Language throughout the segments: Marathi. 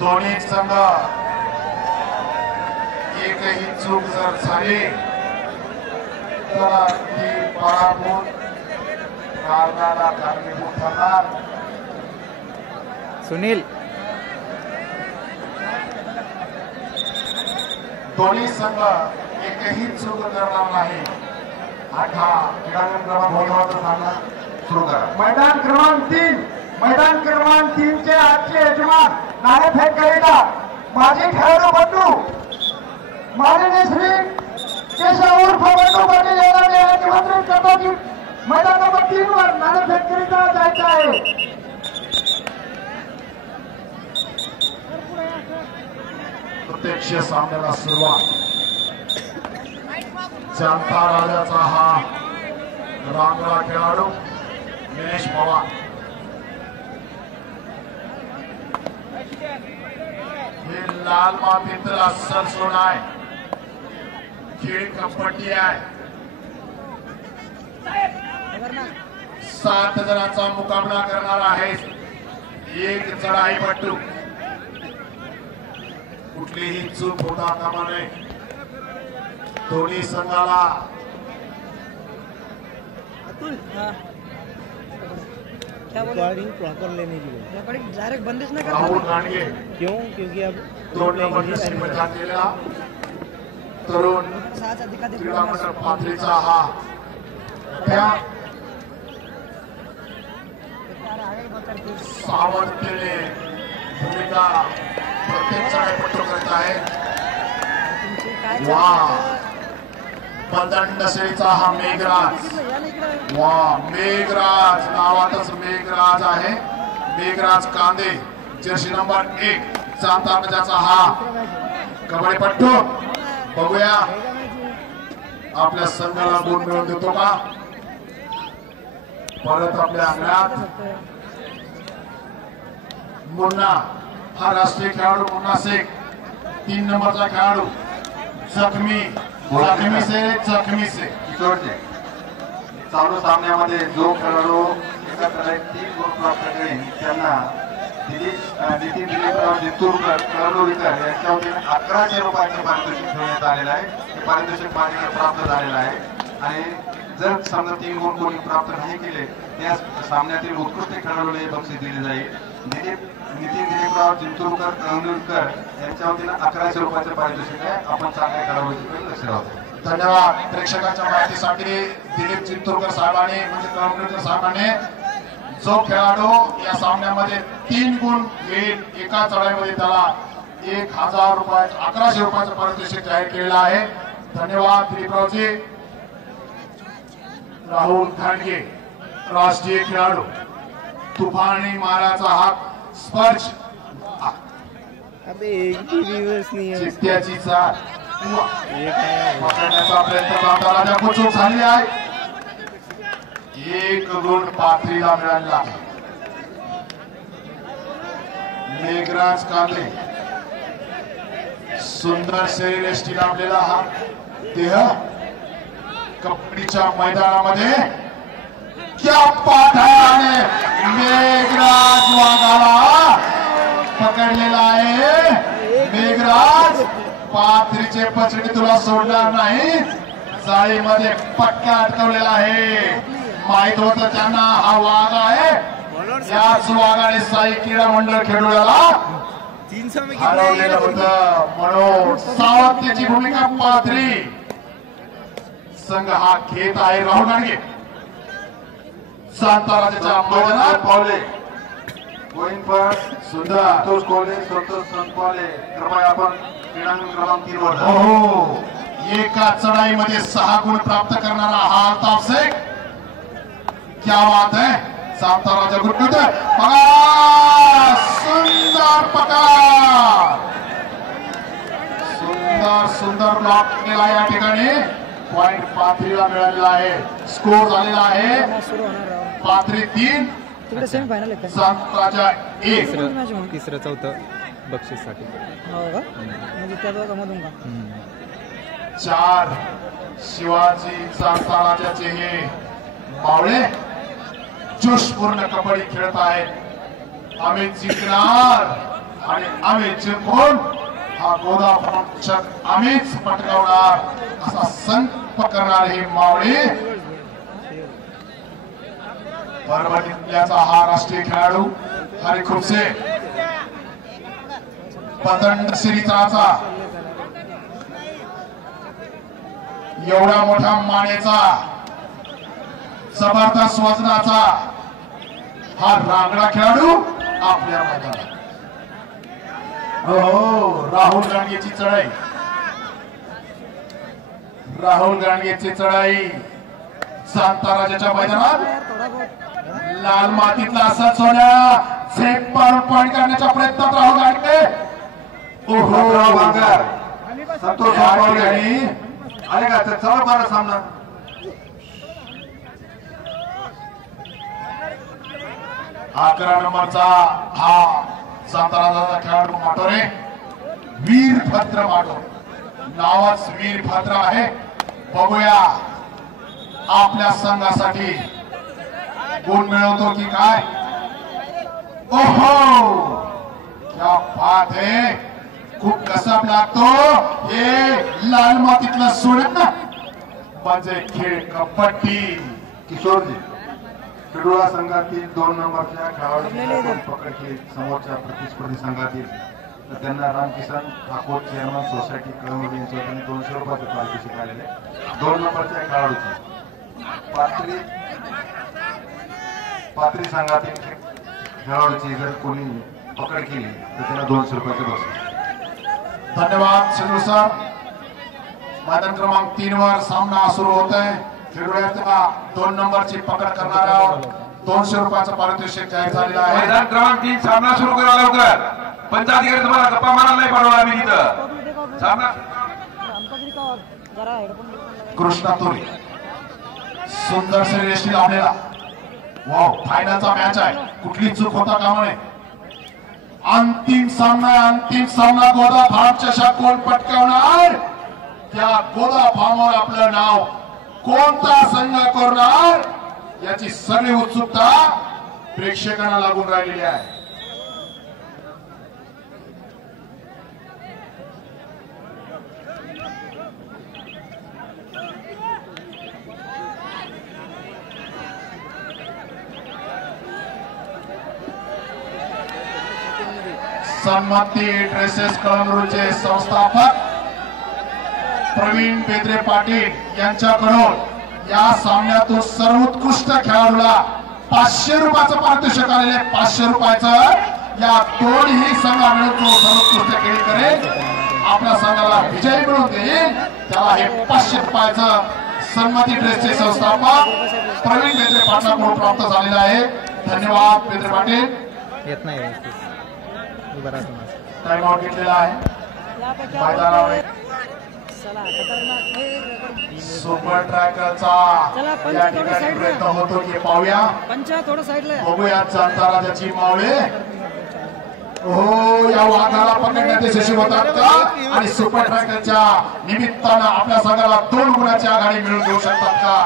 दोन्ही संघ एकही चूक जर झाली तर ती पराभूत कारणाला कारणीभूत ठरणार. सुनील दोन्ही संघ एकही चूक करणार नाही. हा क्रीडांगण क्रमांक महत्वाचा सामना सुरू करा. मैदान क्रमांक 3 चे आजचे यजमान नाणेफेक करिता माजी खेळाडू बंधू माननीय श्री केशव उर्फ बंडू पाटील यांना आमंत्रित करतो की मैदान नंबर 3 वर नाणेफेक करिता जायचं आहे. प्रत्यक्ष सामन्याला सुरुवात. जनता राजाचा हा रांगडा खेळाडू निलेश पवार. हे लाल मातीतला सरसोड आहे. खेळ कबड्डी आहे. 7 जणांचा मुकाबला करणार आहे. एक चढाईपट्टू. कुठलीही चूक होता कामा नये. दोन्ही संघाला रिकॉर्डिंग प्रॉपर लेने की रिकॉर्डिंग डायरेक्ट बंदिश न राहुल राणगे क्यों? क्योंकि अब 2 नंबर मैदान केलेला तरुण क्रीडा मंडळ पाथरीचा हा सामर्थ्याने भूमिका प्रत्येक चढाईपट्टू करत आहे. वा बलदंडशेचा हा मेघराज. वा मेघराज नावातच मेघराज आहे. मेघराज कांदे जर्सी नंबर 1 जाणता राजाचा हा कबड्डीपट्टू. बघूया आपल्या संघाला गुण मिळवून देतो का. परत आपल्या अंगणात मुन्ना हा राष्ट्रीय खेळाडू. मुन्ना शेख 3 नंबरचा खेळाडू. जखमी से चालू सामन्यामध्ये जो खेळाडू एका कडे 3 गुण प्राप्त करेल त्यांना नितीन दिलीपराव जिंतूरकर खेळाडू विकार यांच्या वतीने 1100 रुपयाचे पारितोषिक ठेवण्यात आलेलं आहे. हे पारितोषिक मान्य प्राप्त झालेलं आहे. आणि जर समजा 3 गुण कोणी प्राप्त नाही केले त्या सामन्यातील उत्कृष्ट खेळाडूला हे बक्षीस दिले जाईल. नितीन दिलीपराव जिंतूरकर कळंदूरकर यांच्या वतीने 1100 रुपयाचे पारितोषिक आहे. आपण चांगल्या खेळाडूंकडे लक्ष राहतो. धन्यवाद. प्रेक्षकांच्या माहितीसाठी दिलीप जिंतूरकर साहेबांनी म्हणजे कळंदूरकर साहेबांनी जो खेळाडू या सामन्यामध्ये 3 गुण घेईल एका चढाईमध्ये त्याला 1000 रुपये 1100 रुपयाचं पारितोषिक जाहीर केलेलं आहे. धन्यवाद दिलीपरावजी. राहुल खांडगे राष्ट्रीय खेळाडू. तुफानी माराचा हा स्पर्श. अबे एक भी व्यूअर्स नहीं है. चित्त्याची चाल पकडण्याचा प्रयत्न करता राजा चूक झाली आहे. 1 गुण पाथरीला मिळाला. मेघराज कांदे सुंदर शरीरयष्टी लाभलेला हा देह कबड्डीच्या मैदानामध्ये क्या पाठाने मेघराज वाघाला पकडलेला आहे. मेघराज पाथरीचे पचडी तुला सोडणार नाही. जाळीमध्ये पक्का अटकवलेला आहे. माहित होत त्यांना हा वाघ आहे. याच वाघाने साई क्रीडा मंडळ खेळूला हरवलेलं होतं. म्हणून सावंतीची भूमिका पाथरी संघ हा घेत आहे. राहुल राणगे शांताराजाच्या मैदानात पावले. गोविंदपर सुंदर संतोष कोले संतोष संतवाले कृपया आपण क्रीडांगण क्रमांक 3 वर. हो एका चढाईमध्ये 6 गुण प्राप्त करणारा हा अल्ताफ शेख. क्या बात है. शांताराजा गुटगुट सुंदर पकार. सुंदर ब्लॉक केला या ठिकाणी. पॉइंट पाथरीला मिळालेला आहे. स्कोर झालेला आहे पाथरी 3 तिकडे सेमीफायनल आहे. शांताराजा 1. तिसरं चौथं बक्षीससाठी. हो का म्हणजे त्या दोघांमधून का 4 शिवाजी शांताराजाचे हे मावळे जोशपूर्ण कबड्डी खेळत आहेत. आम्ही जिंकणार आणि आम्ही जिंकून हा गोदा चषक आम्हीच पटकावणार असा संकल्प करणारे हे मावळे परभणीतल्याचा हा राष्ट्रीय खेळाडू हरी खुपसे पतंड सिरीचा एवढ्या मोठ्या मानेचा जबरदस्त वजनाचा हा रांगडा खेळाडू आपल्या मैदानात हो राहुल गांधीची चढाई राहुल गांधीची चढाई सांताराजाच्या मैदानात लाल मातीतला असा सोन्या झेप पॉइंट करण्याच्या प्रयत्नात राहुल गांधी ओहो भांगर संतोष गाडी आले का तर चला बरं सामना 11 नंबरचा हा साताराचा खेळाडू माटोरे वीरभद्र माटो नावाच वीरभद्र आहे बघूया आपल्या संघासाठी गुण मिळवतो की काय ओहो क्या बात है खूप कसब लागतो हे लाल मातीतलं सोडत म्हणजे खेळ कबड्डी किशोरजी पिडुळा संघातील 2 नंबरच्या खेळाडूंची पकड केली समोरच्या प्रतिस्पर्धी संघातील तर त्यांना रामकिसन ठाकूर चेअरमन सोसायटी कळमनुरी यांच्या वतीने 200 रुपयाचे पारितोषिक आलेले 2 नंबरच्या खेळाडूची पात्री संघातील खेळाडूची जर कोणी पकड केली तर त्यांना 200 रुपयाचे बक्षीस. धन्यवाद सिंधू सर मैदान क्रमांक 3 वर सामना सुरू होत आहे खेळाडूला 2 नंबरची पकड करणाऱ्यावर 200 रुपयाचं पारितोषिक जाहीर झालेलं आहे. मैदान क्रमांक 3 सामना सुरू करा लवकर. पंचाधिकारी तुम्हाला गप्पा मारायला नाही पाठवणार आम्ही तिथं सामना कृष्णा तुरी सुंदर श्रेयशी लावलेला वाव फायनलचा मॅच आहे कुठली चूक होता कामा नये अंतिम सामना गोदा फार्म चषक कोण पटकावणार त्या गोदा फार्मवर आपलं नाव कोणता संघ करणार याची सगळी उत्सुकता प्रेक्षकांना लागून राहिलेली आहे. सन्मती ड्रेसेस कळमनुरीचे संस्थापक प्रवीण बेद्रे पाटील यांच्याकडून या सामन्यातून सर्वोत्कृष्ट खेळाडूला 500 रुपयाचं पारितोषिक आलेले 500 रुपयाचं या दोन्ही संघा मिळून जो सर्वोत्कृष्ट खेळ करेल आपल्या संघाला विजय मिळवून देईल त्याला हे 500 रुपयाचं सन्मती ड्रेसचे संस्थापक प्रवीण बेद्रे पाटलांकडून प्राप्त झालेलं आहे. धन्यवाद बेद्रे पाटील. येत नाही टाइम आउट घेतलेला आहे मैदानावर सुपर ट्रॅकरचा या ठिकाणी प्रयत्न होतो की पाहूया बघूया जनता राजाची मावळे हो या वाघाला पकडण्यात यशस्वी होतात का आणि सुपर ट्रॅकरच्या निमित्तानं आपल्या संघाला 2 गुणाची आघाडी मिळवून घेऊ शकतात का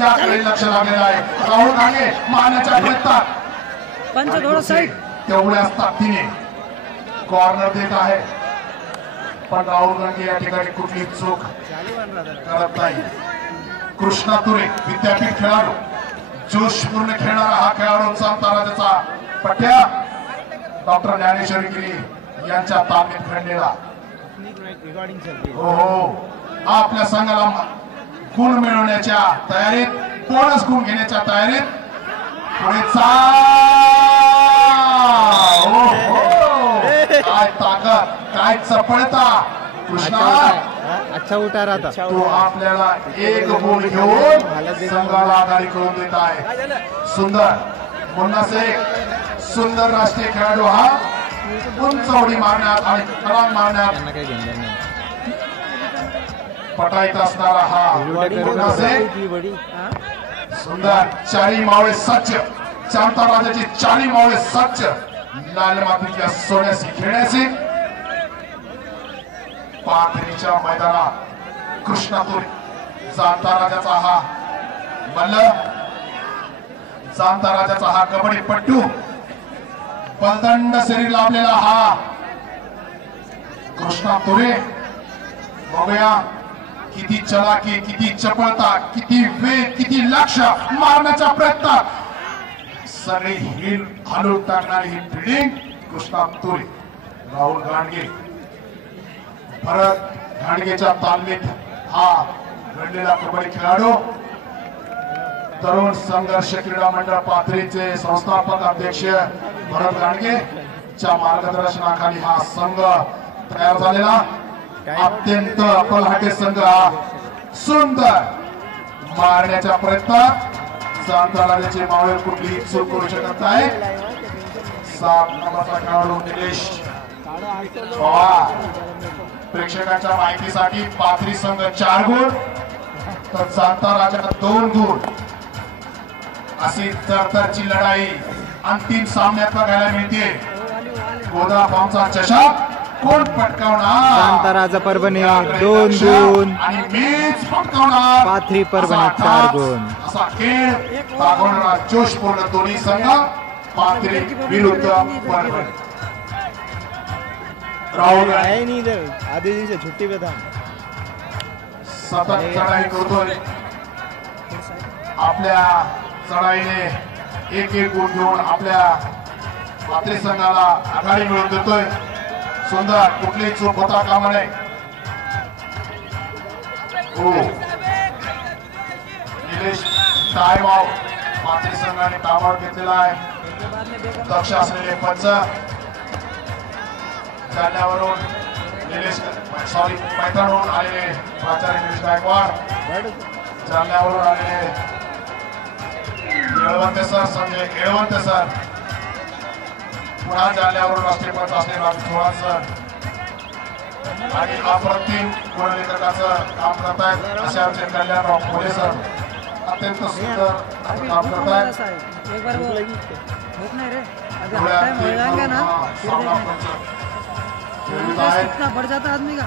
याकडे लक्ष लागलेलं आहे. राहुल गांधी मारण्याच्या प्रयत्नात तेवढ्याच ताकदीने कॉर्नर देत आहे पण राहुल गांधी या ठिकाणी कुठली चूक करत नाही. कृष्णा तुरे विद्यापीठ खेळाडू जोशपूर्ण खेळणारा हा खेळाडू सांताराजाचा पट्ट्या डॉक्टर ज्ञानेश्वर गिरी यांच्या ताब्यात खेळलेला हो आपल्या संघाला गुण मिळवण्याच्या तयारीत बोनस गुण घेण्याच्या तयारीत पुढे काय ताकद काय चपळता कृष्णा अच्छा उठा राहता तो आपल्याला 1 गुण घेऊन संघाला आघाडी करून देत आहे. सुंदर पुन्हा एक सुंदर राष्ट्रीय खेळाडू हा उंच उडी मारण्यात आणि छलांग मारण्यात काही घेणार नाही पटाईत असणारा हा पुन्हा सुंदर 4 मावळे सज्ज चांता राजाची 4 मावळे सज्ज लाल मातीच्या सोन्याशी खेळण्याची पाथरीच्या मैदानात कृष्णा तुरे जाणता राजाचा हा मल्ल जाणता राजाचा हा कबड्डी पट्टू बलदंड शरीर लाभलेला हा कृष्णा तुरे बघूया किती चलाकी, किती चपळता, किती वेग, किती लक्ष मारण्याचा प्रयत्न, सगळी हिल हलवून टाकणारी ही फिल्डिंग कृष्णा तुरे. राहुल गाडगे, भरत घाडगेच्या तालमीत हा घडलेला कबड्डी खेळाडू, तरुण संघर्ष क्रीडा मंडळ पाथरीचे संस्थापक अध्यक्ष भरत गाडगे च्या मार्गदर्शनाखाली हा संघ तयार झालेला अत्यंत पलहाटे संघ हा सुंदर मारण्याच्या प्रयत्नात सांताराजाचे मावळे कुठलीही चूक करू शकत नाही. 7 नंबरचा खेळाडू निलेश पवार. प्रेक्षकांच्या माहितीसाठी पाथरी संघ 4 गुण तर सांताराजा 2 गुण अशी तरतरची लढाई अंतिम सामन्यात बघायला मिळते. गोदा फॉर्मचा चषक कोण पटकावणार? सांताराजा परभणी 2 गुण आणि मीच पटकावणार पाथरी परभणी 4 गुण. असा खेळ दाखवणारा जोशपूर्ण दोन्ही संघ पाथरी विरुद्ध परभणी. राहुल है नहीं इधर, आधे दिन से छुट्टी पे था. सतत चढाई करतोय. आपल्या चढाईने एक गुण घेऊन आपल्या पाथरी संघाला आघाडी मिळवून देतोय. सुंदर, कुठली चूक होता कामा नये. निलेश टायमाव पाथरी संघाने ताब्यात घेतलेला आहे. दक्ष असलेले पंच जालन्यावरून निलेश पैठणहून आलेले प्राचार्य निलेश गायकवाड, जालन्यावरून आलेले येळवंते सर, संजय येळवंते सर, पुन्हा जालन्यावरून राष्ट्रीय पंच असलेले राजू चव्हाण सर आणि अप्रतिम गुणलेखकाचं काम करतायत असे आमचे कल्याणराव मोरे सर. अत्यंत सुंदर काम करतायत. एक बार वो भूख नहीं रे, अगर टाइम हो जाएगा ना फिर कितना बढ़ जाता आदमी का.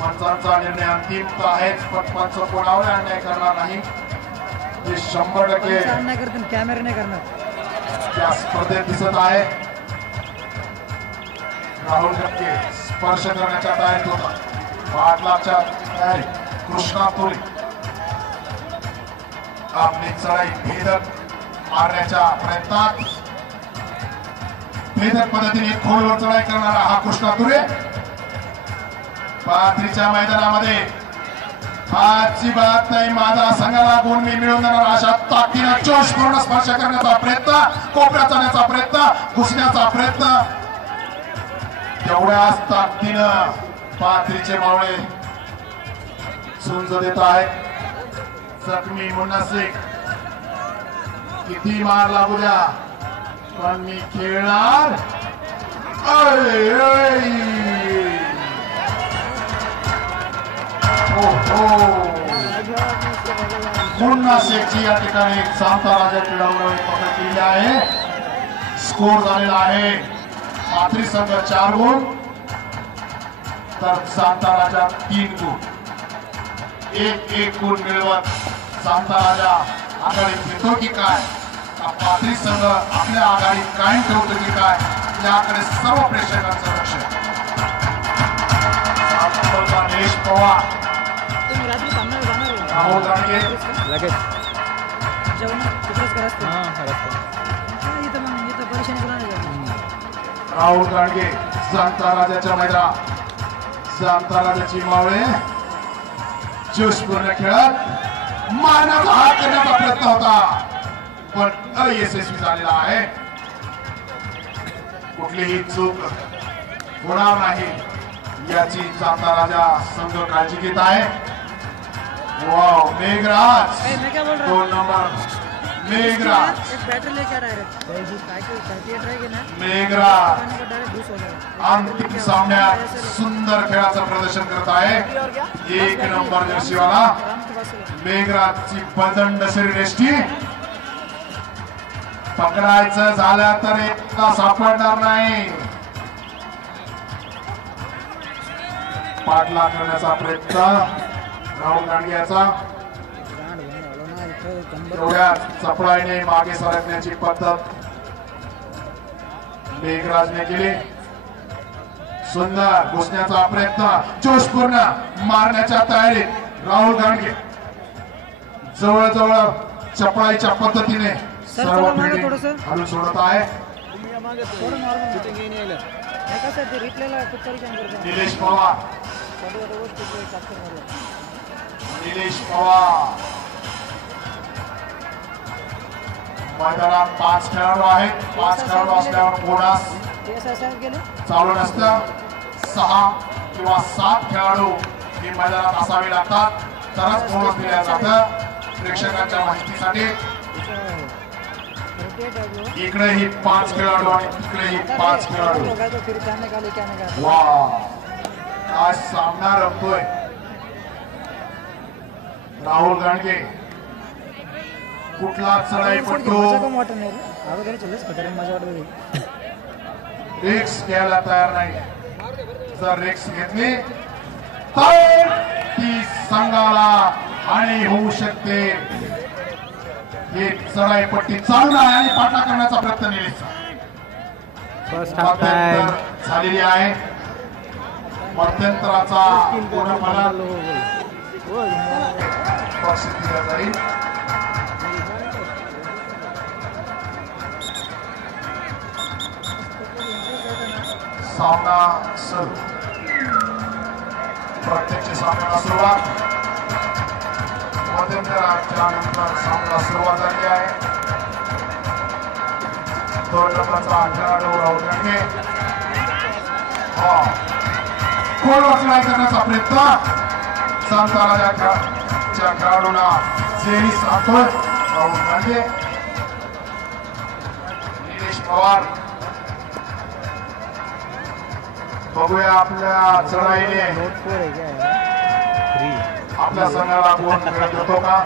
पंचांचा निर्णय अंतिम तर आहेच, पण पंच कोणावर अन्याय करणार नाही हे 100% अन्याय करते, कॅमेरा नाही करणार. या स्पर्धेत दिसत आहे. राहुल गाडगे स्पर्श करण्याच्या तयारीत होता. 8 लाखच्या तयारी. कृष्णा तुरे आपली चढाई भेदक मारण्याच्या प्रयत्नात भेदक पद्धतीने खोलवर चढाई करणारा हा कृष्णा तुरे पाथरीच्या मैदानामध्ये अजिबात नाही माझा संघाला गुण मी मिळवून देणार अशा ताकदीने जोशपूर्ण स्पर्श करण्याचा प्रयत्न, कोपऱ्यात जाण्याचा प्रयत्न, घुसण्याचा प्रयत्न. तेवढ्याच ताकदीनं पाथरीचे मावळे झुंज देत आहेत. जखमी मुन्ना शेख, किती मार लागू द्या पण मी खेळणार. मुन्ना शेखची या ठिकाणी सांताराजा क्रीडांगणावर पकड केली आहे. स्कोर झालेला आहे पाथरी संघ 4 गुण तर सांताराजा 3 गुण. एक गुण मिळवत सांताराजा आघाडीत घेतो की काय, पाथरी संघ आपल्या आघाडीत कायम ठेवतो की काय याकडे सर्व प्रेक्षकांचं लक्ष. निलेश पवार, तुम्ही रात्री थांबणार जाणार आहे. राहुल गाडगे लगेच. जेवण तिकडेच करायचं. हां रस्ता. इथं मग इथं परेशानी तुला नाही जाणार. राहुल गाडगे सांताराजाच्या मैदानात. सांताराजाची मावळे जोशपूर्ण खेळात मारण्याचा हात करण्याचा प्रयत्न होता पण अयशस्वी झालेला आहे. कुठलीही चूक होणार नाही याची सांताराजा संघ काळजी घेत आहे. वाव, मेघराज मैं क्या बोल रहा 2 नंबर मेघराज. एक बैटर लेके आ रहा है रहेगी ना मेघराज पानी का डायरेक्ट घुस हो जाएगा. अंतिम सामन्यात सुंदर खेळाचं प्रदर्शन करत आहे. 1 नंबर जर्सीवाला आराम के पास से मेघराजची प्रचंड शरीरयष्टी. पकडायचं झालं तर एकदा सापडणार नाही. पाठलाग करण्याचा प्रयत्न राहुल गाडगेचा. गांड भरने वालों ना इथं कंबर एवढ्या चपळाईने मागे सरकण्याची पद्धत मेघराजने केली. सुंदर घुसण्याचा प्रयत्न, जोशपूर्ण मारण्याच्या तयारीत राहुल गाडगे. जवळजवळ चपळाईच्या पद्धतीने सर्व चला मागं फिल्डिंग थोडंसं. हलून सोडत आहे. थोडं नॉर्मल नाही कसं आहे ते रिप्लेला खूप परेशान करतो. निलेश पवार, सगळं व्यवस्थित capture झालं. निलेश पवार. मैदानात 5 खेळाडू आहेत. 5 खेळाडू असल्यावर बोनस ते असं गेले चालू नसतं. 6 किंवा 7 खेळाडू हे मैदानात असावे लागतात, तरच बोनस दिल्या जातं. प्रेक्षकांच्या माहितीसाठी इकडेही 5 खेळाडू आणि तिकडेही 5 खेळाडू. वा, काय सामना रंगतोय. राहुल गाडगे कुठला चढाईपट्टू रिक्स घ्यायला तयार नाही. जर रिक्स घेतली तर ती संघाला हानी होऊ शकते. ही चढाईपट्टी चालू आहे आणि पाठा करण्याचा प्रयत्न निलेशचा फर्स्ट हाफ टाइम झालेली आहे. मध्यंतराचा पूर्णपणा बक्षीस दिल्या जाईल. सामना सुरू. प्रत्यक्ष सामन्याला सुरुवात. मध्यंतराच्या नंतर सामना सुरुवात झाली आहे. 2 नंबरचा खेळाडू राहुल गाडगे खोलवर चढाई करण्याचा प्रयत्न. संताराच्या खेळाडूला जेरी साधतोय राहुल गाडगे. निलेश पवार बघूया आपल्या चढाईने आपल्या संघाला गुण मिळत होतो का.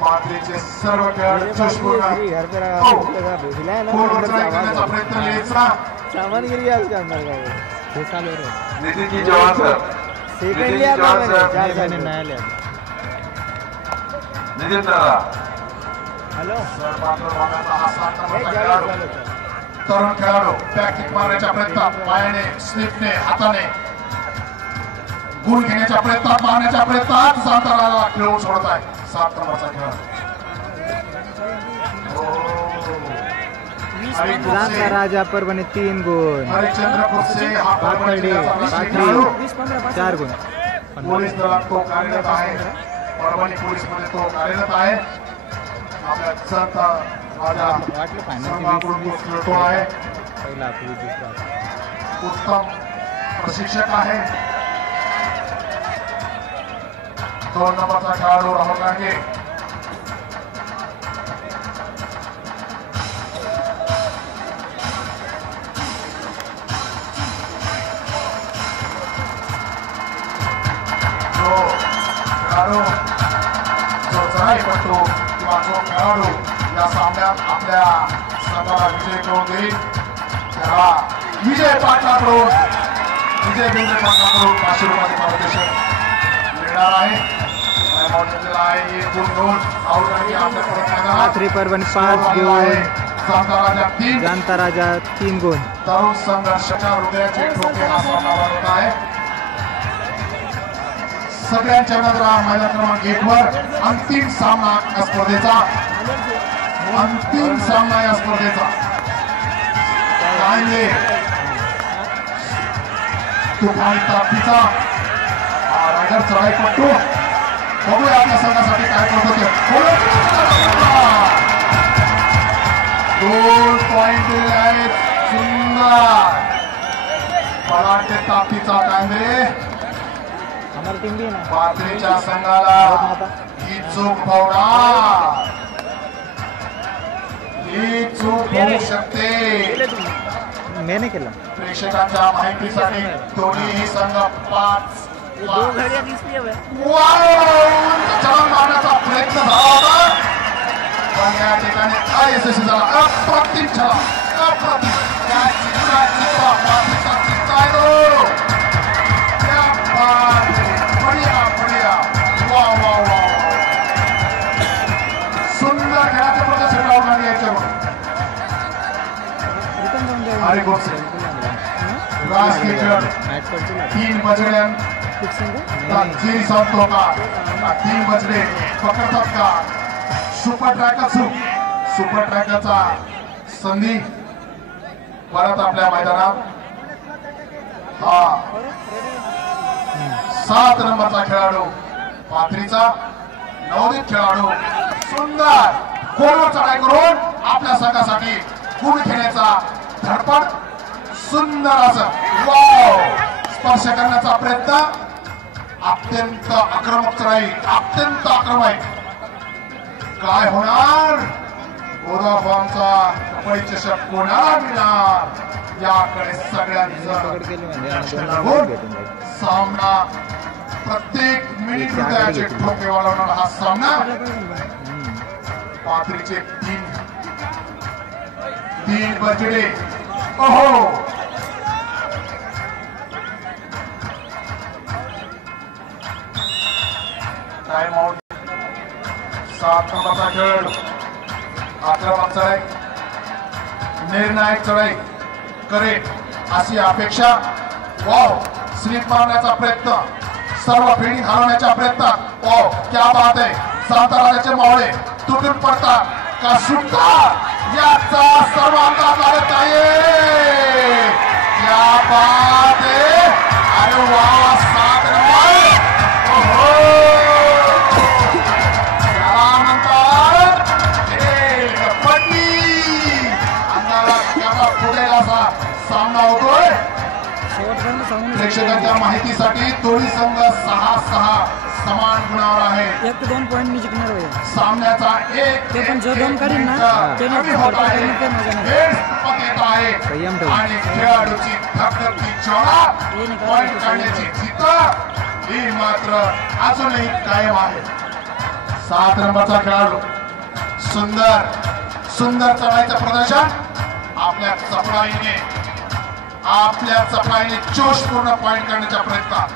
पात्रीचे सर्व खेळाडू जोशपूर्ण खोलवर चढाई करण्याचा प्रयत्न निलेशचा. सामान गिर गया उसके अंदर का वो छह साल हो रहे नितीन जी चव्हाण सर. सेकंड लिया था मैंने 4 साल नया लिया. नितीन दादा. हेलो सर्वांतर भागाचा हा 7 नंबरचा खेळाडू. तरुण खेळाडू बॅकिंग मारण्याच्या प्रयत्नात पायाने, स्लिपने, हाताने गुण घेण्याच्या प्रयत्नात, मारण्याच्या प्रयत्नात साताराला खेळून सोडत आहे 7 नंबरचा खेळाडू. रांचा राजा परभणी 3 गुण. हरिश्चंद्र खुर्से हा परभणी जिल्ह्याचा राष्ट्रीय पाथर्डी खेळाडू. 4 गुण. पोलीस दलात तो कार्यरत आहे. परभणी पोलीस मध्ये तो कार्यरत आहे. आपल्या संत राजा वाटलं संघाकडून तो खेळतो आहे. पहिला आपली दुसरा उत्तम प्रशिक्षक आहे. 2 नंबरचा खेळाडू राहुल गाडगे. जो चढाईपट्टू किंवा जो खेळाडू या सामन्यात आपल्या संघाला विजय करून देईल त्याला विजय पाटलाकडून पाटलाकडून 500 रुपयाचे पारितोषिक मिळणार आहे. पाथरी परभणी 5 गुण. जनता राजा 3 गुण. तरुण संघर्षाच्या हृदयाचे ठोके हा सामना बनवत आहे. सगळ्यांच्या नजरा मैदान क्रमांक 1 वर. अंतिम सामना या स्पर्धेचा. अंतिम सामना या स्पर्धेचा. काय तुफानी ताकदीचा रायडर चढाईपट्टू. बघूया आपल्या संघासाठी काय करतो ते. 2 पॉइंट दिले आहेत. सुंदर पलाटे ताकदीचा कांदे. हमारी टीम भी है ना. पाथरीच्या संघाला ही चूक होणार. ही चूक होऊ शकते. मैंने खेला. प्रेक्षकांच्या माहितीसाठी दोन्ही संघ 5 छलांग मारण्याचा प्रयत्न झाला होता पण या ठिकाणी अयशस्वी झाला. अप्रतिम छलांग. अप्रतिम. सुंदर खेळाचे प्रदर्शन राहुल गांधी यांच्याकडून. हरी गोपसे राष्ट्रीय खेळ मॅच पडतो ना 3 बजड्यां जी सांगतो का 3 बजडे पकडतात का सुपर ट्रॅकरचा संधी परत आपल्या मैदानात हा 7 नंबरचा खेळाडू पाथरीचा नवोदित खेळाडू सुंदर कोलवर चढाई करून आपल्या संघासाठी गुण घेण्याचा धडपड सुंदर असं वाव स्पर्श करण्याचा प्रयत्न अत्यंत आक्रमक चढाई अत्यंत आक्रमक काय होणार गोदा फॉर्मचा कबड्डी चषक कोणाला मिळणार याकडे सगळ्यांचं लक्ष लागून सामना प्रत्येक मिनिट हृदयाचे ठोके वाढवणारा हा सामना पाथरीचे 3 बजडे ओहो टाइम आउट 7 नंबरचा खेळ आक्रमक चढाई निर्णायक चढाई करेल अशी अपेक्षा वाव स्लिप मारण्याचा प्रयत्न सर्व फिल्डिंग हलवण्याच्या प्रयत्नात वाव क्या बात आहे साताराचे मावळे तुटून पडतात का सुटतात याचा सर्व अंदाज लागत आहे क्या बात आहे अरे वा 7 नंबर ओहो सामना होतोय प्रेक्षकांच्या माहितीसाठी दोन्ही संघ 6-6 समान गुणावर आहे 1 ते 2 पॉइंट मी जिंकणार आहे सामन्याचा ते पण जो दोन करीन ना ते कमी होत आहे वेळ संपत येत आहे आणि खेळाडूची धगधगती ज्वाला पॉइंट काढण्याची जिद्द ही मात्र अजूनही कायम आहे 7 नंबरचा खेळाडू सुंदर चढाईचं प्रदर्शन आपल्या चपळाईने जोशपूर्ण पॉइंट करण्याच्या प्रयत्नात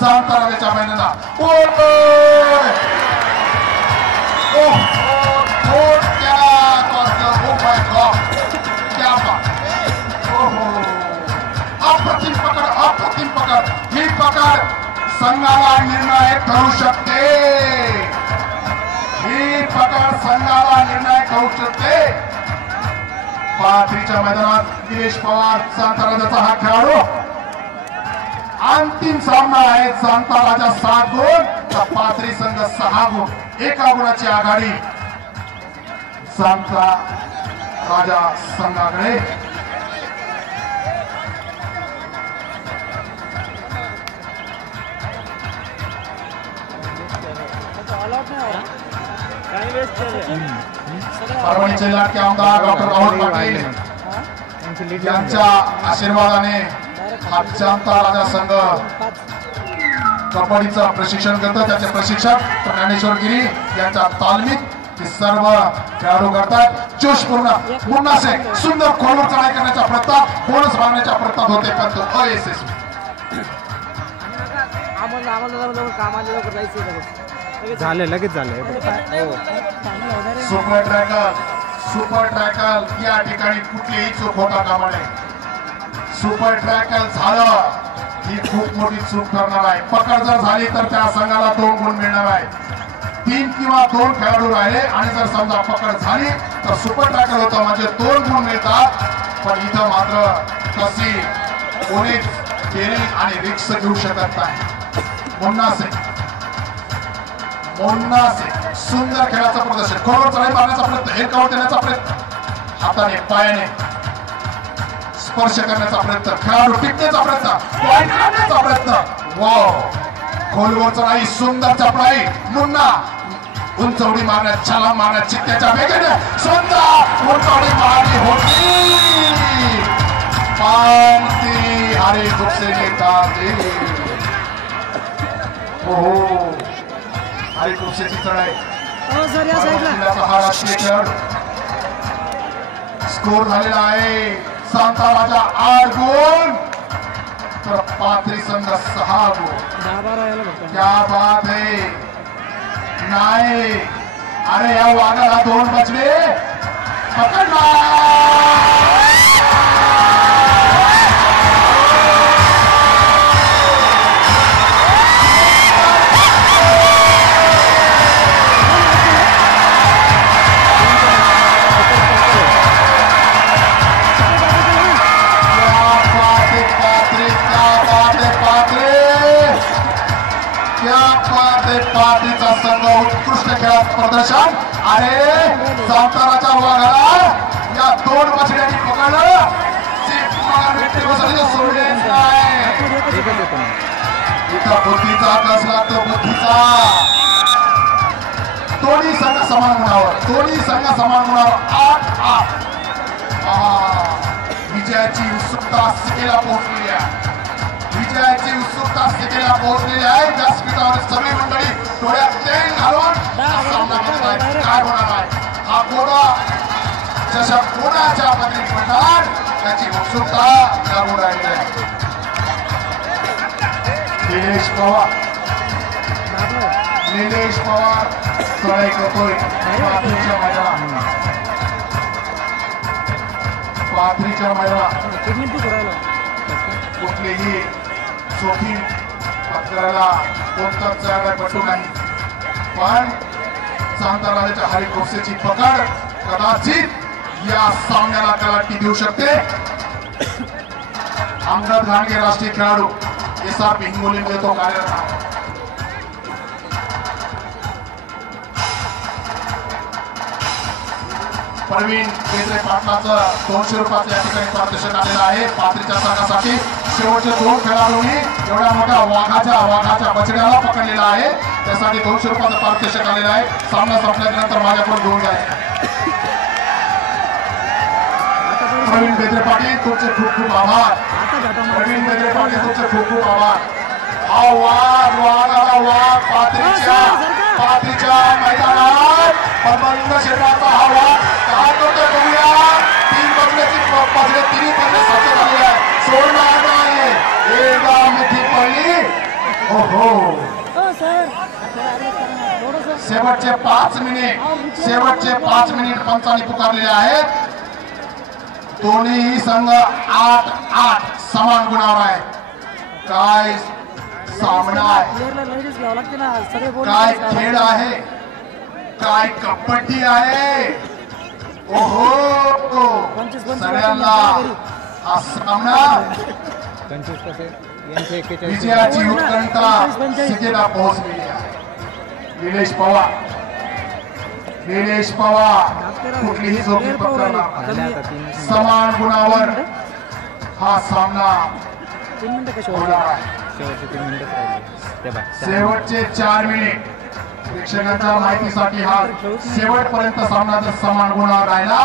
साताराच्या मैदानात अप्रतिम पकड ही पकड संघाला निर्णायक ठरू शकते पाथरीच्या मैदानात दिनेश पवार साताराचा हा खेळाडू अंतिम सामना आहे साताराच्या 7 गुण तर पाथरी संघ 6 गुण 1 गुणाची आघाडी सांता राजा संघाकडे परभणीचे लाडके आमदार डॉक्टर राहुल पाटील यांच्या आशीर्वादाने हा जनता राजा संघ कबड्डीचं प्रशिक्षण करतात त्याचे प्रशिक्षक ज्ञानेश्वर गिरी यांच्या तालमीत सर्व खेळाडू करतात जोशपूर्ण पुन्हा सुंदर खोलवर चढाई करण्याचा प्रयत्न बोनस मागण्याच्या प्रयत्नात होते पण तो अयशस्वी झाले लगेच झाले सुपर ट्रॅकल या ठिकाणी कुठलीही चूक होता कामा नये सुपर ट्रॅकल झालं ही खूप मोठी चूक ठरणार आहे पकड जर झाली तर त्या संघाला 2 गुण मिळणार आहे 3 किंवा 2 खेळाडू राहिले आणि जर समजा पकड झाली तर सुपर ट्रॅकल होतं म्हणजे 2 गुण मिळतात पण इथं मात्र तशी कोणीच केली आणि रिक्स घेऊ शकत नाही मुन्ना से सुंदर खेळाचं प्रदर्शन खोलवर चढाई मारण्याचा प्रयत्न हेडकावर देण्याचा प्रयत्न हाताने पायाने स्पर्श करण्याचा प्रयत्न खेळाडू टिकण्याचा प्रयत्न पॉइंट काढण्याचा प्रयत्न वाव खोलवर चढाई सुंदर चपळाई मुन्ना उंच उडी मारण्यात छलांग मारण्यात चित्त्याच्या वेगाने सुंदर उंच उडी मारली होती पांती हरी गुप्सेने टाळली हो हरी गुप्सेची चढाई हा राष्ट्रीय खेळाडू स्कोर झालेला आहे सांता राजा 8 गुण तर पाथरी संघ 6 गुण क्या बात है नाही अरे या वाघाला 2 बचले पकडला दिसतं खेळाचं प्रदर्शन. आणि सावताराच्या वाघाला या दोन बछड्यांनी पकडलं. सोडलेच नाही. इथं बुद्धीचा कस लागतो, बुद्धीचा. दोन्ही संघ समान गुणावर, दोन्ही संघ समान गुणावर 8-8. विजयाची उत्सुकता स्थितीला पोहोचलेली आहे. विजयाची उत्सुकता स्थितीला पोहोचलेली आहे. व्यासपीठावर सगळी मंडळी डोळ्यात तेल घालून सामना करत आहे. काय होणार आहे हा घोडा, जशा कोणाच्या बदली पडणार त्याची उत्सुकता लागू राहिली आहे. निलेश पवार चढाई करतोय पाथरीच्या मैदानात. कुठलीही जोखीम पत्करायला कोणताच पटू नाही. पण सांताराच्या हरी कोसेची पकड कदाचित या सामन्याला कलाटी देऊ शकते. अंगद घाणगे राष्ट्रीय खेळाडू SRP हिंगोलीमध्ये तो कार्यरत आहे. प्रवीण केंद्रे पाटलाचं 200 रुपयाचं या ठिकाणी पारितोषिक आलेलं आहे. पाथरीच्या संघासाठी शेवटचे 2 खेळाडूंनी एवढ्या मोठ्या वाघाच्या बछड्याला पकडलेला आहे. त्यासाठी 200 रुपयाचं पारितोषिक आलेलं आहे. सामना संपल्यानंतर माझ्याकडून घेऊन जायचं. प्रवीण बेद्रे पाटील तुमचे खूप खूप आभार. प्रवीण बेद्रे पाटील तुमचे खूप खूप आभार. हा वाघ पाथरीच्या मैदानात परबंध क्षेत्राचा हा वाघ काय करतोय बघूया. 3 बदल्याची पाचले 3 बदले साचे झालेले आहे. सोडणार नाही. एकदा मिठी पडली. ओहो, शेवटचे 5 मिनिट पंचांनी पुकारलेले आहेत. दोन्ही संघ 8-8 समान गुणावर आहे. काय सामना आहे, काय खेळ आहे, काय कबड्डी आहे. ओहो, सगळ्यांना हा सामना विजयाची उत्कंठा स्थितीला पोहोचलेली आहे. निलेश पवार कुठलीही जोखीम पत्करणार. समान गुणावर हा सामना होणार आहे. शेवटचे 4 मिनिट प्रेक्षकांच्या माहितीसाठी हा शेवटपर्यंत सामना जर समान गुणावर राहिला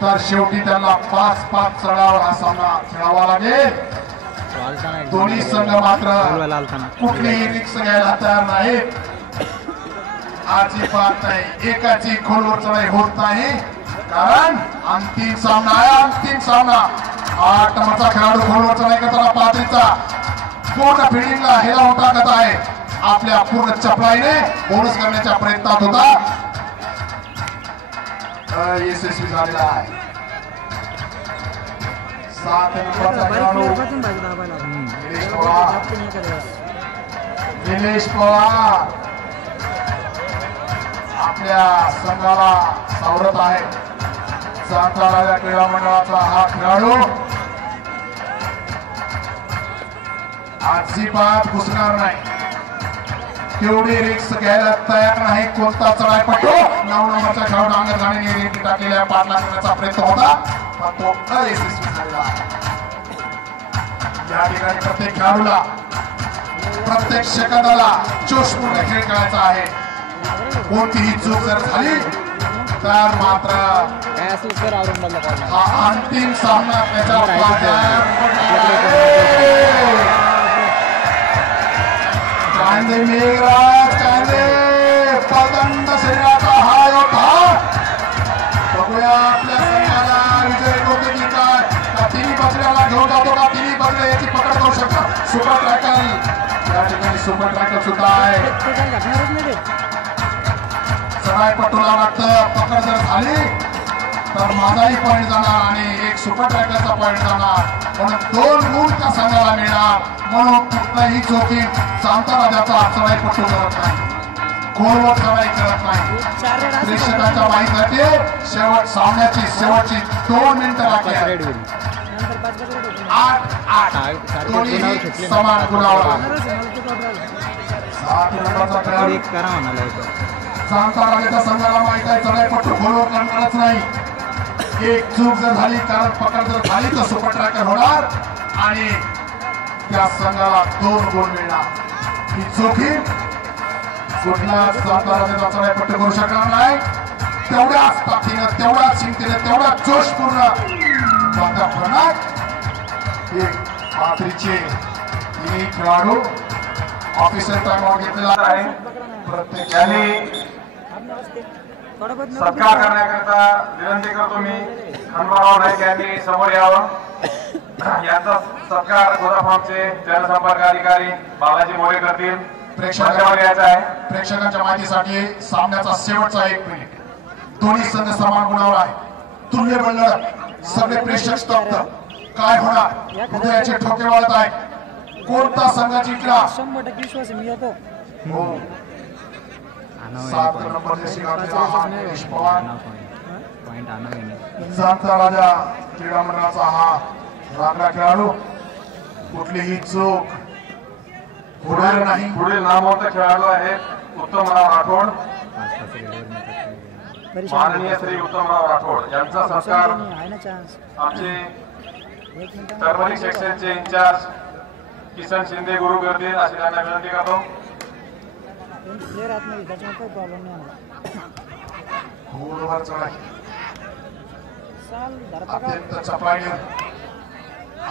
तर शेवटी त्यांना 5-5 चढावर हा सामना खेळावा लागेल. दोन्ही संघ मात्र कुठलीही रिक्स घ्यायला तयार नाही. अजिबात नाही. एकाची खोलवर चढाई होत नाही. कारण अंतिम सामना आहे. अंतिम सामना 8 नंबरचा खेळाडू खोलवर चढाई करताना पाथरीचा पूर्ण फिल्डिंगला हेलावून टाकत आहे. आपल्या पूर्ण चपळाईने बोनस करण्याच्या प्रयत्नात होता. यशस्वी झालेला आहे. 7 नंबरचा खेळाडू निलेश पवार आपल्या संघाला सावरत आहे. सातारा क्रीडा मंडळाचा हा खेळाडू अजिबात घुसणार नाही. तेवढी रिक्स घ्यायला तयार नाही. कोणता चढाईपटू 9 नंबरच्या खेळाडू अंगद घाणगे रेटी टाकलेल्या पाठला करण्याचा प्रयत्न होता पण तो अयशस्वी झाला. या ठिकाणी प्रत्येक खेळाडूला प्रत्येक सेकंदाला जोशपूर्ण खेळ खेळायचा आहे. कोणतीही चूक जर झाली तर मात्र हा अंतिम सामना त्याच्या प्रचंड शरीराचा हा योद्धा. बघूया आपल्या संघाला विजय होते की काय. तिन्ही बछड्याला घेऊन जातो का. तिन्ही बछडे याची पकड करू शकतात. सुपर ट्रॅकल या ठिकाणी सुपर ट्रॅकल सुद्धा आहे. चढाईपटूला वाटतं पकड जर झाली तर माझाही पॉईंट जाणार आणि एक सुपर ट्रॅकरचा पॉईंट जाणार. म्हणून 2 गुण त्या संघाला मिळणार. म्हणून कुठलाही जोखीम सांताराजाचा चढाईपटू करत नाही. खोलवर चढाई करत नाही. प्रेक्षकांच्या माहितीसाठी सामन्याची शेवटची 2 मिनिटं बाकी आहेत. 8-8 दोन्ही समान गुणावर. 7 नंबरचा खेळाडू जाणता राजाच्या संघाला माहित आहे चढाईपट्टू खोलवर करणारच नाही. एक चूक जर झाली कारण पकड जर झाली तर सुपर ट्रॅकर होणार आणि त्या संघाला 2 गुण मिळणार. ही जोखीम कुठलाच जाणता राजाचा चढाईपट्टू करू शकणार नाही. तेवढ्याच ताकदीनं तेवढ्याच चिंतेनं तेवढ्याच जोशपूर्ण वातावरणात पाथरीचे तिन्ही खेळाडू ऑफिसर टाइम आउट घेतलेला आहे. प्रत्येक सत्कार करण्याकरता विनंती करतो मी हनुमानराव नाईक यांनी समोर यावं. यांचा सत्कार गोदा फार्मचे जनसंपर्क अधिकारी बालाजी मोरे करतील. प्रेक्षकांवर यायचा आहे. प्रेक्षकांच्या माहितीसाठी सामन्याचा शेवटचा 1 मिनिट. दोन्ही संघ समान गुणावर आहे. तुल्यबळ लढत. सगळे प्रेक्षक स्तब्ध. काय होणार? हृदयाचे ठोके वाढत आहे. कोणता संघ जिंकणार? 100% विश्वास आहे मी येतो. हो 7 नंबर घातलेला हा निलेश पवार जाणता राजा क्रीडा मंडळाचा हा रांगडा खेळाडू. कुठलीही चूक होणार नाही. पुढील नामवंत खेळाडू आहेत उत्तमराव राठोड. माननीय श्री उत्तमराव राठोड यांचा सत्कार आहे ना चान्स. आमचे 1 मिनिट. टर्मरिक सेक्शनचे इंचार्ज किसन शिंदे गुरु करतील अशी त्यांना विनंती करतो. प्लेअर आतमध्ये त्याच्यामुळे काही प्रॉब्लेम नाही आम्हाला. खोलवर चढाई साल धरपा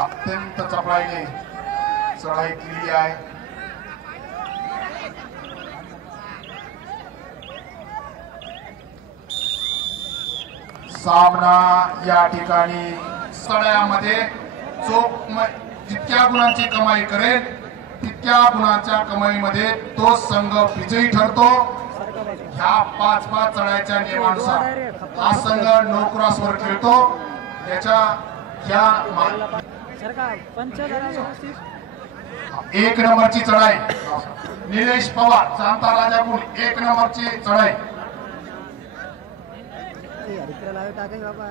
अत्यंत चपळाईने चढाई केली आहे. सामना या ठिकाणी सगळ्यामध्ये जो जितक्या गुणांची कमाई करेल तितक्या गुणांच्या कमाईमध्ये तो संघ विजयी ठरतो. ह्या 5-5 चढाईच्या नियमानुसार हा संघ नो क्रॉसवर खेळतो. याच्या या सरकार 50,000 1 नंबरची चढाई निलेश पवार जाणता राजाकडून 1 नंबरची चढाई. टाकाय बाबा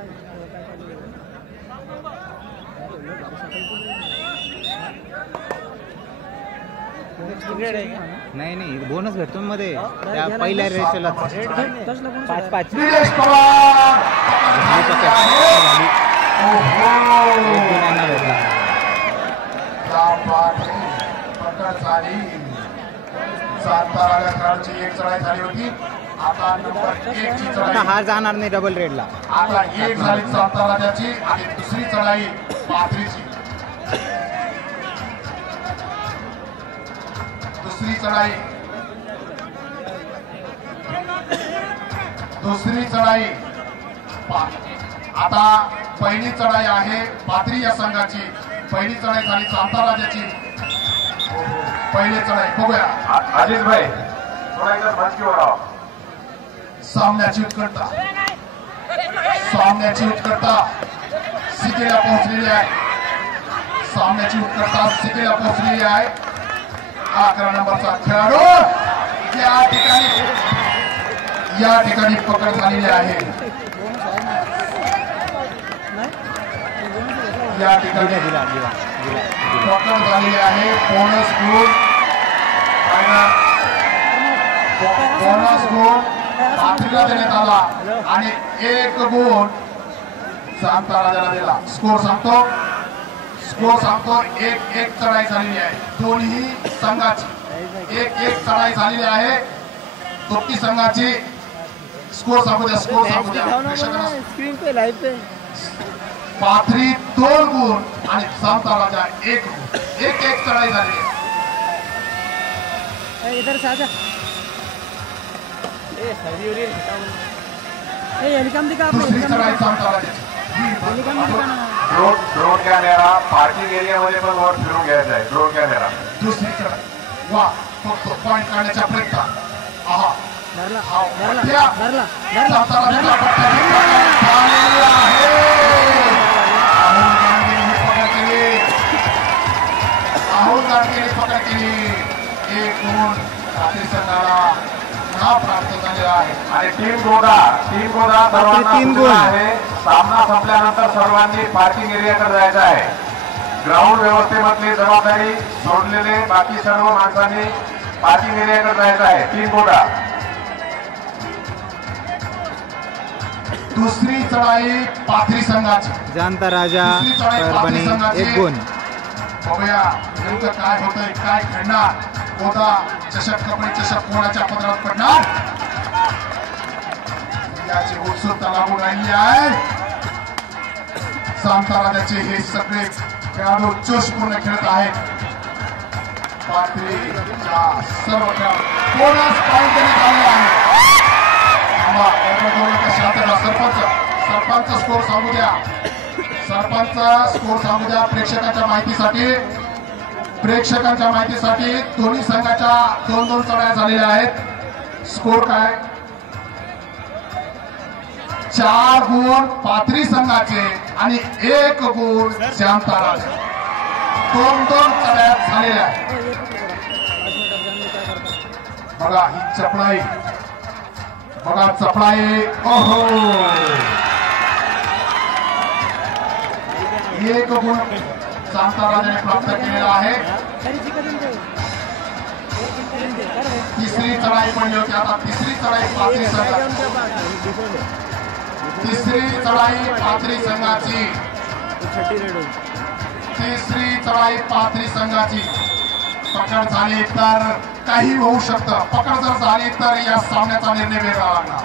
नाही बोनस भेटतो मध्ये त्या पहिल्या रेसला 5-5 निलेश पवार पकड झाली. जाणता राजा खेळाडूची 1 चढाई झाली होती. आता नंबर 1 ची चढाई. हार जाणार नाही डबल रेडला. आता 1 झाली जाणता राजाची आणि दुसरी चढाई पाथरीची. दुसरी चढाई आता पहिली चढाई आहे पाथरी या संघाची. पहिली चढाई झाली जाणता राजाची. पहिली चढाई बघूया. अजित भाई थोडा एकदा बंदकीवर राहा. सामन्याची उत्कटता शिकेला पोहोचलेली आहे. सामन्याची उत्कटता शिकेला पोहोचलेली आहे. 11 नंबरचा खेळाडू या ठिकाणी पकड झालेली आहे. या ठिकाणी पकड झालेली आहे. बोनस गुण पाथरीला देण्यात आला आणि 1 गुण जाणता राजाला दिला. स्कोर सांगतो 1-1 चढाई झालेली आहे. दोन्ही संघाची 1-1 चढाई झालेली आहे. दोन्ही संघाची स्कोर सांगू द्या. स्क्रीन पे लाईव्ह पे पाथरी 2 गुण आणि जाणता राजा 1 गुण. 1-1 चढाई झालेली आहे. इधर से आजा. हेलिकॉप्टर दिखा. दुसरी चढाई जाणता राजाची. ड्रोन कॅमेरा पार्किंग एरियामध्ये पण वर फिरून घ्यायचा आहे. ड्रोन कॅमेरा दुसरी चढाई. वा फक्त पॉइंट काढण्याच्या प्रयत्नात. आहा पकड केली. 1 गुण पाथरी संघाला प्राप्त झालेला आहे. आणि टीम गोदा सर्वांना 3 गुण आहे. सामना संपल्यानंतर सर्वांनी पार्किंग एरियाकडे जायचं आहे. ग्राउंड व्यवस्थेमधली जबाबदारी सोडलेले बाकी सर्व माणसांनी पार्किंग एरियाकडे जायचं आहे. टीम गोदा दुसरी चढाई पाथरी संघाची. जाणता राजा दुसरी चढाई परभणी पाथरी संघाची. 1 गुण. बघूया नेमकं काय होतंय, काय घडणार. कोणता चषक कपडे चषक कोणाच्या पदरात पडणार याची उत्सुकता लागून राहिली आहे. जाणता राजाचे हे सगळे खेळाडू जोशपूर्ण खेळत आहेत. पाथरीच्या सर्व बोनस पॉईंट देण्यात आले आहे. सरपंच स्कोर सांगू द्या. सरपंच स्कोर सांगू द्या प्रेक्षकांच्या माहितीसाठी. दोन्ही संघाच्या 2-2 चढाया झालेल्या आहेत. स्कोर काय 4 गुण पाथरी संघाचे आणि 1 गुण शांताराज. 2-2 चढाया झालेल्या आहेत. बघा ही चपळाई, बघा चपळाई. ओहो 1 गुण शांताराजाने प्राप्त केलेला आहे. तिसरी चढाई पडली होती. आता तिसरी चढाई पाथरी संघाची. तिसरी चढाई पाथरी संघाची. तिसरी चढाई पाथरी संघाची. पकड झाली तर काही होऊ शकतं. पकड जर झाली तर या सामन्याचा निर्णय वेगळा लागणार.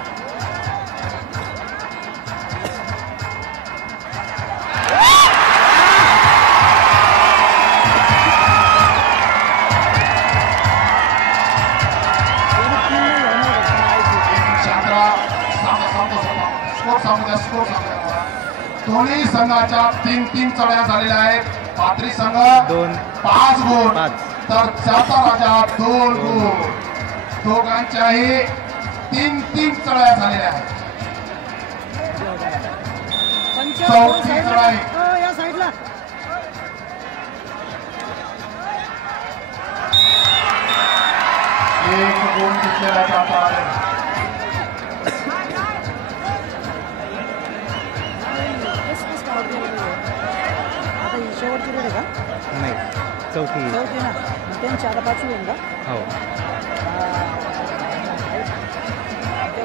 दोन्ही संघाच्या 3-3 चढाया झालेल्या आहेत. पाथरी संघ 5 गुण तर जाता राजा 2 गुण. दोघांच्याही 3-3 चढाया झालेल्या आहेत. चौथी चढाई या साईडला 1 गुण घेतलेला जाता राजा. शेवटची रेड आहे का? नाही चौथी ना मग त्यांची आता 5वी आहे का? हो.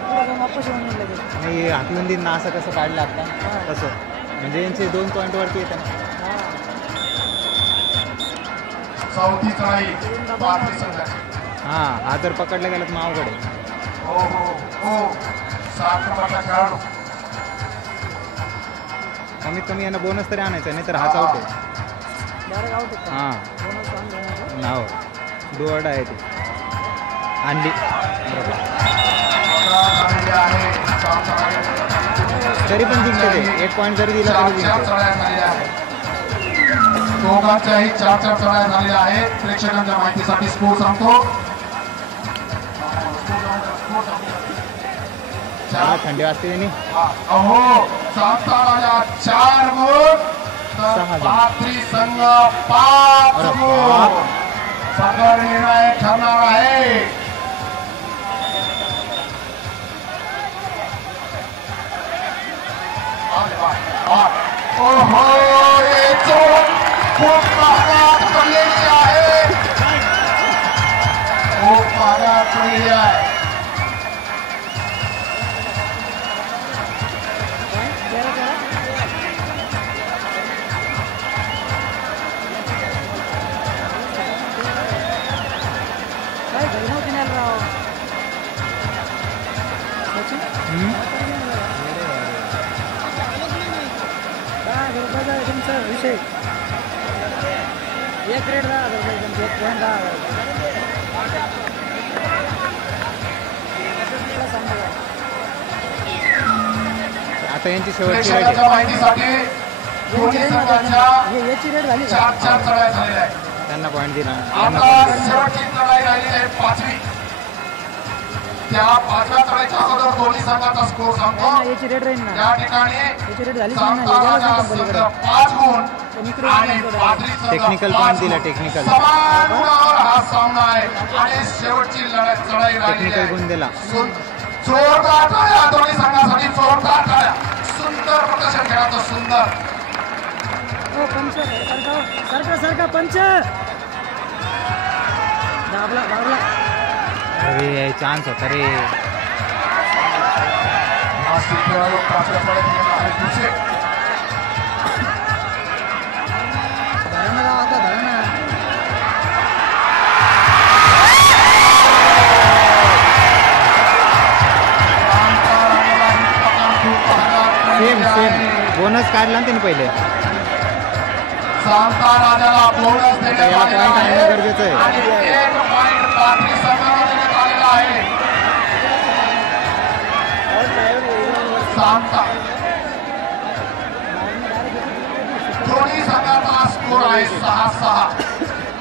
पुढे जाऊन वापस येऊन लगेच नाही हाकलून देईन ना असं कसं काढलं आता तसं म्हणजे यांचे 2 पॉईंट वरती येतात. चौथी चढाई पाथरी संघाची. हां हा जर पकडला गेला तर मग अवघड आहे. हो हो हो 7 नंबरचा खेळाडू. कमीत कमी यांना बोनस तरी आणायचा नाही तर हाच आउट आहे. हां नाव डोअर्ड आहे ते आणली तरी पण जिंकते ते. 1 पॉईंट जरी दिला तरी जिंकते. दोघांच्याही 4-4 चढाया झालेल्या आहेत. प्रेक्षकांच्या माहितीसाठी स्कोर सांगतो. थंडी वाजते त्यांनी. अहो जाता राजा 4 गुण तर पाथरी संघ 5 गुण. पकड निर्णय ठरणार आहे. ओहो हे चोट खूप महागात पडलेली आहे. खूप महागात पडलेली आहे. तुमचा विषय 1 रेड 10,000 रुपये 1 पॉईंट 10,000 आता यांची शेवटची रेड प्रेक्षकांच्या माहितीसाठी दोन्ही संघाच्या याची रेड झाली 4-4 चढाया झालेल्या आहेत. त्यांना पॉईंट दिला. आता शेवटची चढाई राहिलेली आहे 5वी. त्या 5व्या चढाईच्या अगोदर दोन्ही संघाचा स्कोर सांगतो. याची रेड राहील ना. त्या ठिकाणी याची रेड झाली जाता राजा संघ 5 गुण आणि पाथरी संघ टेक्निकल 5 पॉईंट दिला. गुण. टेक्निकल समान गुणावर हा सामना आहे आणि शेवटची चढाई राहिलेली टेक्निकल आहे. गुण दिला. जोरदार टाळ्या दोन्ही संघासाठी. जोरदार टाळ्या. सुंदर प्रदर्शन खेळाचं सुंदर. पंच सारखा पंच दाबला अरे चान्स होता रे. आज ते खेळाडू पाचव्या चढाईत गेला आहे दुसरे सेम बोनस काढला ना त्यांनी पहिले. सांता राजाला बोनस देण्यात याला आलेला point आहे आणणं गरजेचं आहे. आणि 1 पॉइंट पाथरी संघाला देण्यात आलेला आहे. सांता दोन्ही संघाचा स्कोर आहे 6-6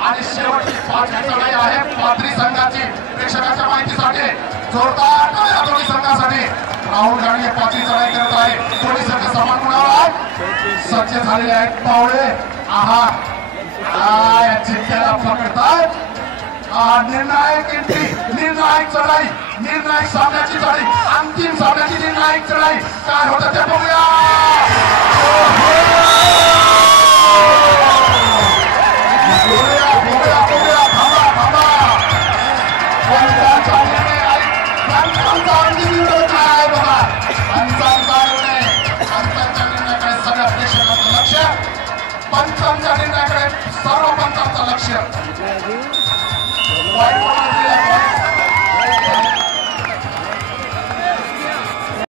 आणि शेवटची 5वी चढाई आहे पाथरी संघाची. प्रेक्षकांच्या माहितीसाठी जोरदार टाळ्या दोन्ही संघासाठी. राहुल गांधी 5वी चढाई करत आहे. दोन्ही संघ समान गुणावर सज्ज झालेले आहेत. पावळे या चित्त्याला पकडतात. निर्णायक एंट्री, निर्णायक चढाई, निर्णायक सामन्याची चढाई, अंतिम सामन्याची निर्णायक चढाई काय होतं ते बघूया. पंचांच्या निर्णयाकडे सर्व पंचांचं लक्ष.